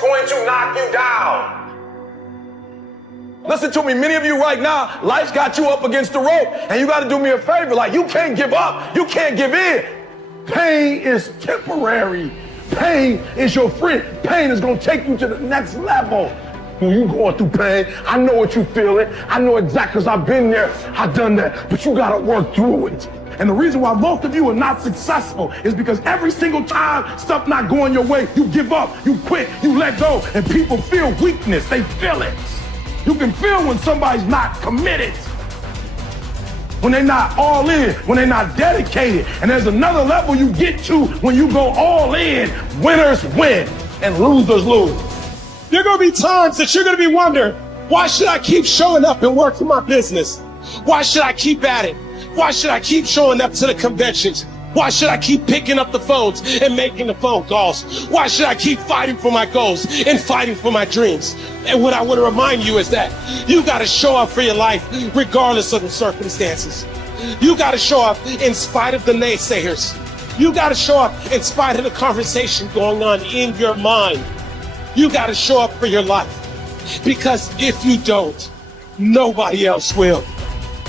going to knock you down. Listen to me, many of you right now, life's got you up against the rope, and you got to do me a favor. Like, you can't give up. You can't give in. Pain is temporary. Pain is your friend. Pain is going to take you to the next level. When you going through pain, I know what you feeling. I know exactly, because I've been there. I've done that. But you got to work through it. And the reason why most of you are not successful is because every single time stuff not going your way, you give up, you quit, you let go, and people feel weakness. They feel it. You can feel when somebody's not committed, when they're not all in, when they're not dedicated. And there's another level you get to when you go all in. Winners win and losers lose. There are going to be times that you're going to be wondering, why should I keep showing up and working my business? Why should I keep at it? Why should I keep showing up to the conventions? Why should I keep picking up the phones and making the phone calls? Why should I keep fighting for my goals and fighting for my dreams? And what I want to remind you is that you got to show up for your life regardless of the circumstances. You got to show up in spite of the naysayers. You got to show up in spite of the conversation going on in your mind. You got to show up for your life, because if you don't, nobody else will.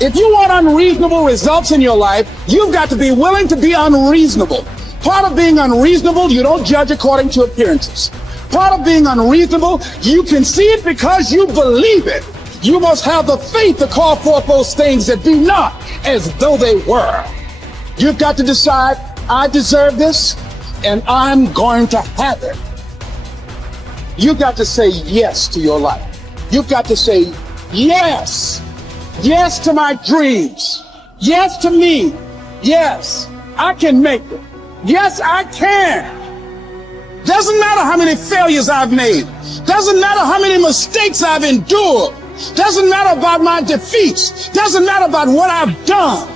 If you want unreasonable results in your life, you've got to be willing to be unreasonable. Part of being unreasonable, you don't judge according to appearances. Part of being unreasonable, you can see it because you believe it. You must have the faith to call forth those things that be not as though they were. You've got to decide, I deserve this, and I'm going to have it. You've got to say yes to your life. You've got to say yes. Yes to my dreams. Yes to me. Yes, I can make it. Yes, I can. Doesn't matter how many failures I've made. Doesn't matter how many mistakes I've endured. Doesn't matter about my defeats. Doesn't matter about what I've done.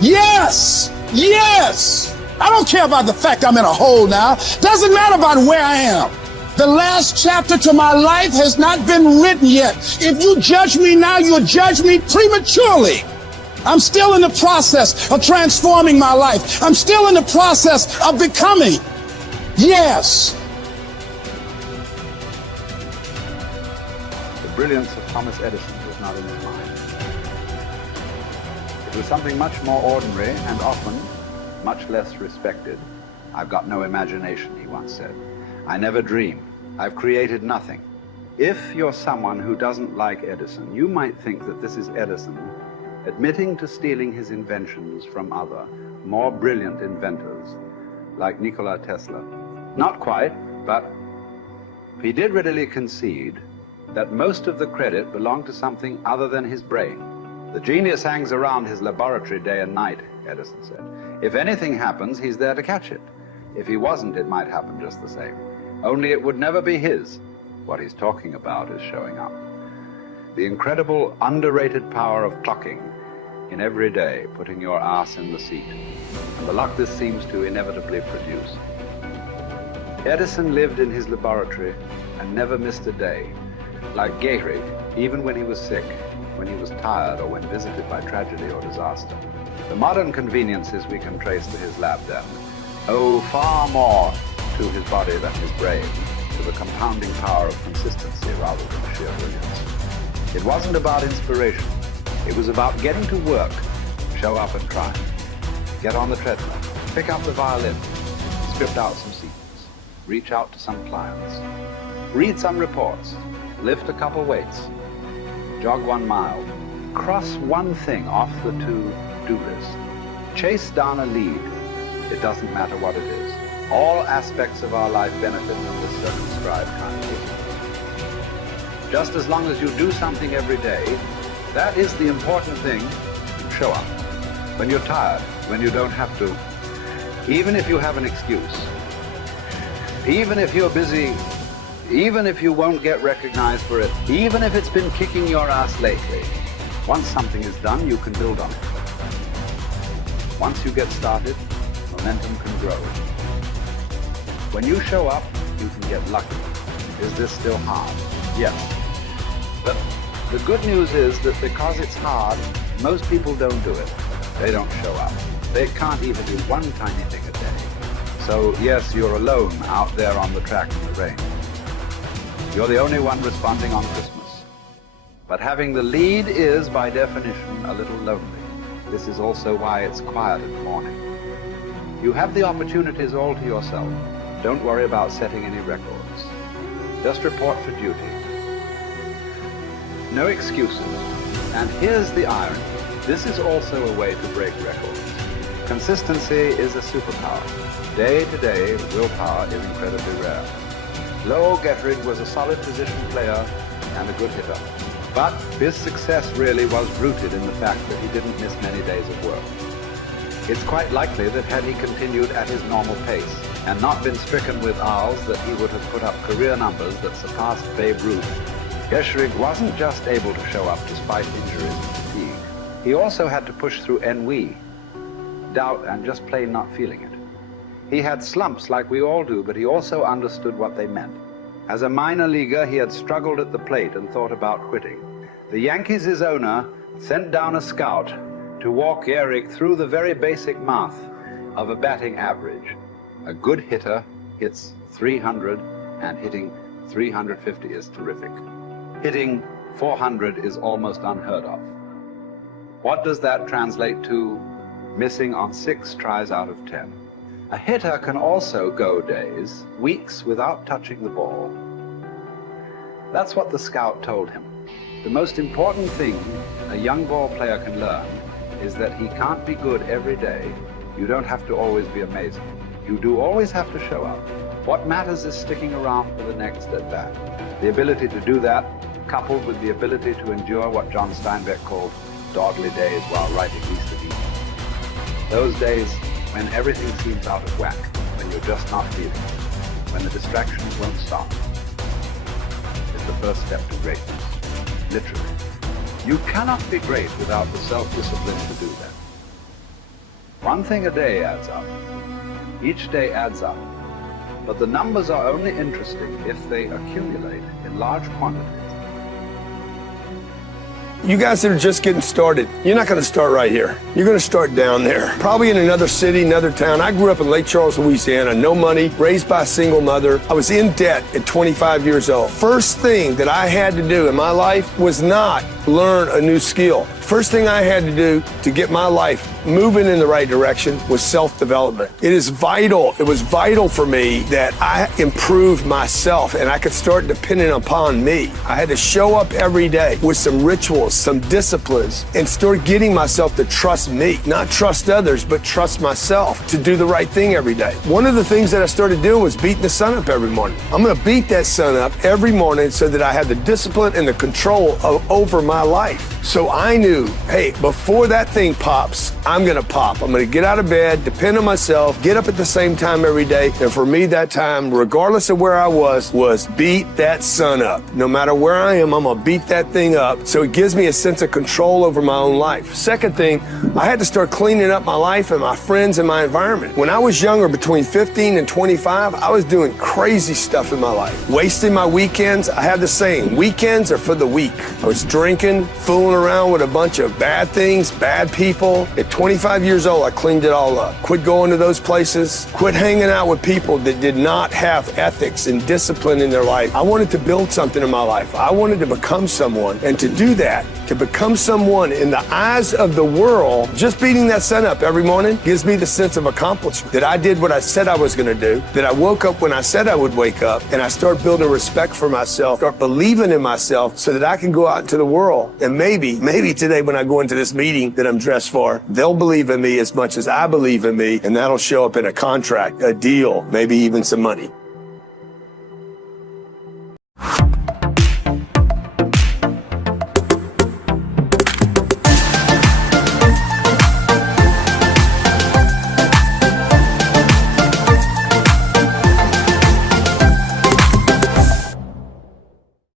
Yes, yes. I don't care about the fact I'm in a hole now. Doesn't matter about where I am. The last chapter to my life has not been written yet. If you judge me now, you'll judge me prematurely. I'm still in the process of transforming my life. I'm still in the process of becoming. Yes. The brilliance of Thomas Edison was not in his mind. It was something much more ordinary and often much less respected. I've got no imagination, he once said. I never dream. I've created nothing. If you're someone who doesn't like Edison, you might think that this is Edison admitting to stealing his inventions from other, more brilliant inventors, like Nikola Tesla. Not quite, but he did readily concede that most of the credit belonged to something other than his brain. The genius hangs around his laboratory day and night, Edison said. If anything happens, he's there to catch it. If he wasn't, it might happen just the same. Only it would never be his. What he's talking about is showing up. The incredible, underrated power of clocking in every day, putting your ass in the seat, and the luck this seems to inevitably produce. Edison lived in his laboratory and never missed a day. Like Gehrig, even when he was sick, when he was tired, or when visited by tragedy or disaster. The modern conveniences we can trace to his lab then owe far more to his body than his brain, to the compounding power of consistency rather than sheer brilliance. It wasn't about inspiration. It was about getting to work, show up and try. Get on the treadmill, pick up the violin, script out some sequence, reach out to some clients, read some reports, lift a couple weights, jog 1 mile, cross one thing off the to-do list, chase down a lead. It doesn't matter what it is. All aspects of our life benefit from this circumscribed timetable. Just as long as you do something every day, that is the important thing. Show up. When you're tired, when you don't have to, even if you have an excuse, even if you're busy, even if you won't get recognized for it, even if it's been kicking your ass lately, once something is done, you can build on it. Once you get started, momentum can grow. When you show up, you can get lucky. Is this still hard? Yes. But the good news is that because it's hard, most people don't do it. They don't show up. They can't even do one tiny thing a day. So yes, you're alone out there on the track in the rain. You're the only one responding on Christmas. But having the lead is, by definition, a little lonely. This is also why it's quiet in the morning. You have the opportunities all to yourself. Don't worry about setting any records. Just report for duty. No excuses. And here's the irony. This is also a way to break records. Consistency is a superpower. Day to day, willpower is incredibly rare. Lowell Gettrig was a solid position player and a good hitter. But his success really was rooted in the fact that he didn't miss many days of work. It's quite likely that had he continued at his normal pace and not been stricken with R's, that he would have put up career numbers that surpassed Babe Ruth. Gettrig wasn't just able to show up despite injuries and fatigue. He also had to push through ennui, doubt, and just plain not feeling it. He had slumps like we all do, but he also understood what they meant. As a minor leaguer, he had struggled at the plate and thought about quitting. The Yankees' owner sent down a scout to walk Gehrig through the very basic math of a batting average. A good hitter hits 300, and hitting 350 is terrific. Hitting 400 is almost unheard of. What does that translate to? Missing on 6 tries out of 10. A hitter can also go days, weeks without touching the ball. That's what the scout told him. The most important thing a young ball player can learn is that he can't be good every day. You don't have to always be amazing. You do always have to show up. What matters is sticking around for the next at-bat. The ability to do that, coupled with the ability to endure what John Steinbeck called dogly days while writing Easter Eve. Those days when everything seems out of whack, when you're just not feeling it, when the distractions won't stop, is the first step to greatness. Literally. You cannot be great without the self-discipline to do that. One thing a day adds up. Each day adds up. But the numbers are only interesting if they accumulate in large quantities. You guys that are just getting started, you're not going to start right here. You're going to start down there, probably in another city, another town. I grew up in Lake Charles, Louisiana, no money, raised by a single mother. I was in debt at 25 years old. First thing that I had to do in my life was not learn a new skill. First thing I had to do to get my life moving in the right direction was self-development. It is vital. It was vital for me that I improved myself and I could start depending upon me. I had to show up every day with some rituals, some disciplines, and start getting myself to trust me, not trust others, but trust myself to do the right thing every day. One of the things that I started doing was beating the sun up every morning. I'm going to beat that sun up every morning so that I have the discipline and the control over my life. So I knew, hey, before that thing pops, I'm going to pop. I'm going to get out of bed, depend on myself, get up at the same time every day. And for me, that time, regardless of where I was beat that sun up. No matter where I am, I'm going to beat that thing up. So it gives me a sense of control over my own life. Second thing, I had to start cleaning up my life and my friends and my environment. When I was younger, between 15 and 25, I was doing crazy stuff in my life. Wasting my weekends. I had the saying, weekends are for the weak. I was drinking, fooling around with a bunch of bad things, bad people. At 25 years old, I cleaned it all up. Quit going to those places. Quit hanging out with people that did not have ethics and discipline in their life. I wanted to build something in my life. I wanted to become someone. And to do that, to become someone in the eyes of the world, just beating that sun up every morning gives me the sense of accomplishment that I did what I said I was going to do, that I woke up when I said I would wake up, and I start building respect for myself, start believing in myself so that I can go out into the world. And maybe today when I go into this meeting that I'm dressed for, they'll believe in me as much as I believe in me, and that'll show up in a contract, a deal, maybe even some money.